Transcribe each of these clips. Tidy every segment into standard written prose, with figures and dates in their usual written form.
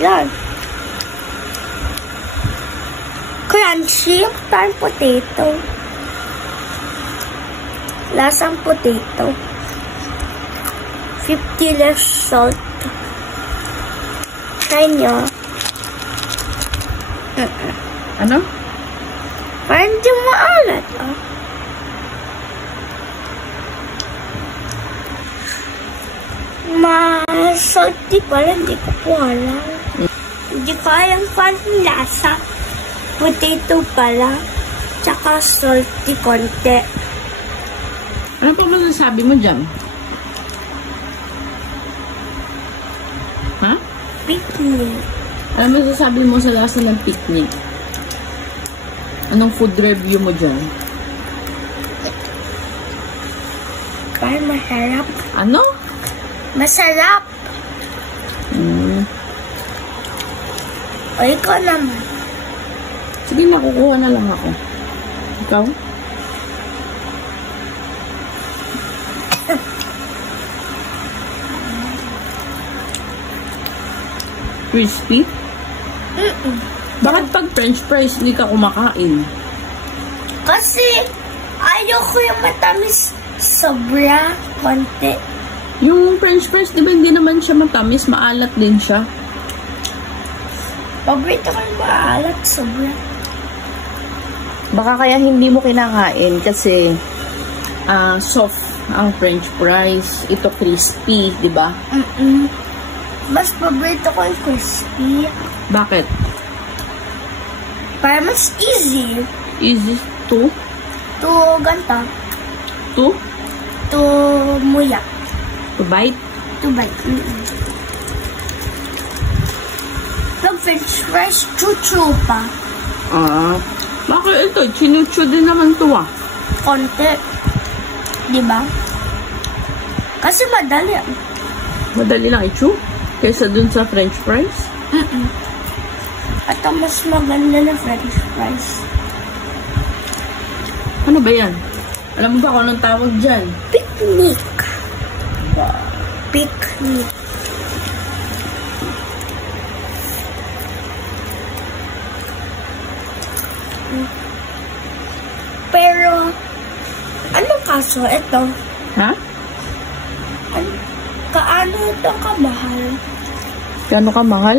Yan. Crunchy, parang potato. Lasang potato. 50 less salt. Try nyo. Ano? Parang di maalat, oh. Ma-salty pala, hindi ko po alam. Hindi ko alam parang lasa. Potato pala. Tsaka salty konti. Ano pa masasabi mo dyan? Ha? Picnic. Ano masasabi mo sa lasa ng picnic? Anong food review mo dyan? Parang masarap. Ano? Masarap. O, ikaw naman. Sige, nakukuha na lang ako. Ikaw? Crispy? Bakit pag french fries hindi ka kumakain? Kasi ayoko yung matamis. Sobra. Konti. Yung french fries, di ba hindi naman siya matamis? Maalat din siya. Paborito ko yung maalat. Sobra. Baka kaya hindi mo kinakain kasi soft ang french fries. Ito crispy, di ba? Mas paborito ko yung crispy. Bakit? Para mas easy. Easy to? To ganta. To? To muya. To bite? To bite. Pag french fries, chuchu pa. Bakit ito? Chinuchu din naman to Konti. Diba? Kasi madali. Madali lang i-chew? Kaysa dun sa french fries? At ang mas maganda na french fries. Ano ba yan? Alam mo ba kung anong tawag dyan? Picnic. Picnic. Pero, anong kaso ito? Ha? Kaano ito kamahal? Gano'n ka mahal?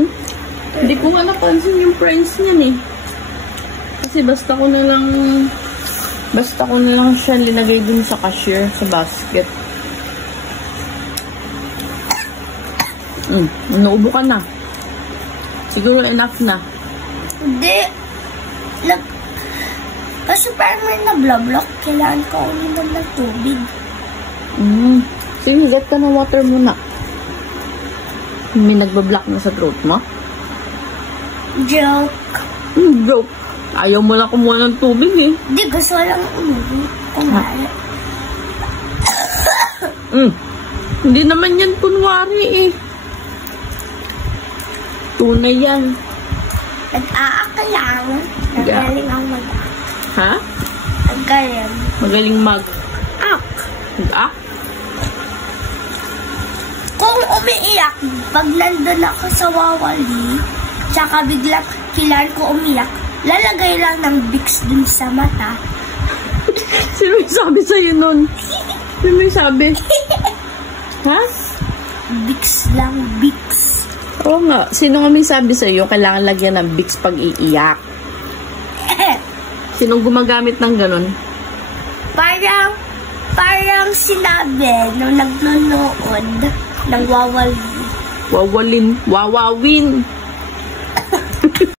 Hindi ko nga napansin yung price niyan eh. Kasi basta ko na lang siya linagay dun sa cashier, sa basket. Naubo ka na. Siguro enough na. Hindi. Kasi parang may nablock. Kailangan ko uminom ng tubig. Sige, get ka ng water muna. May nagbablock na sa throat mo? Joke. Joke. Ayaw mo lang kumuha ng tubig eh. Hindi, gusto lang umuwi. Kumari. Hindi naman yan kunwari eh. Tunay yan. Nag-aak lang. Nagaling ang mag-aak. Ha? Nagaling. Magaling mag-aak. Mag-aak? Kung umiiyak, pag nandun ako sa wawali, tsaka biglang kailangan ko umiyak, lalagay lang ng Vicks dun sa mata. Sino may sabi sa'yo nun? Sino may sabi? Ha? Vicks lang, Vicks. Oo nga. Sino nga may sabi sa'yo kailangan lagyan ng Vicks pag iiyak? Sinong gumagamit ng ganun? Parang sinabi nung nagnunood ng wawali. Wawalin. Wawawin.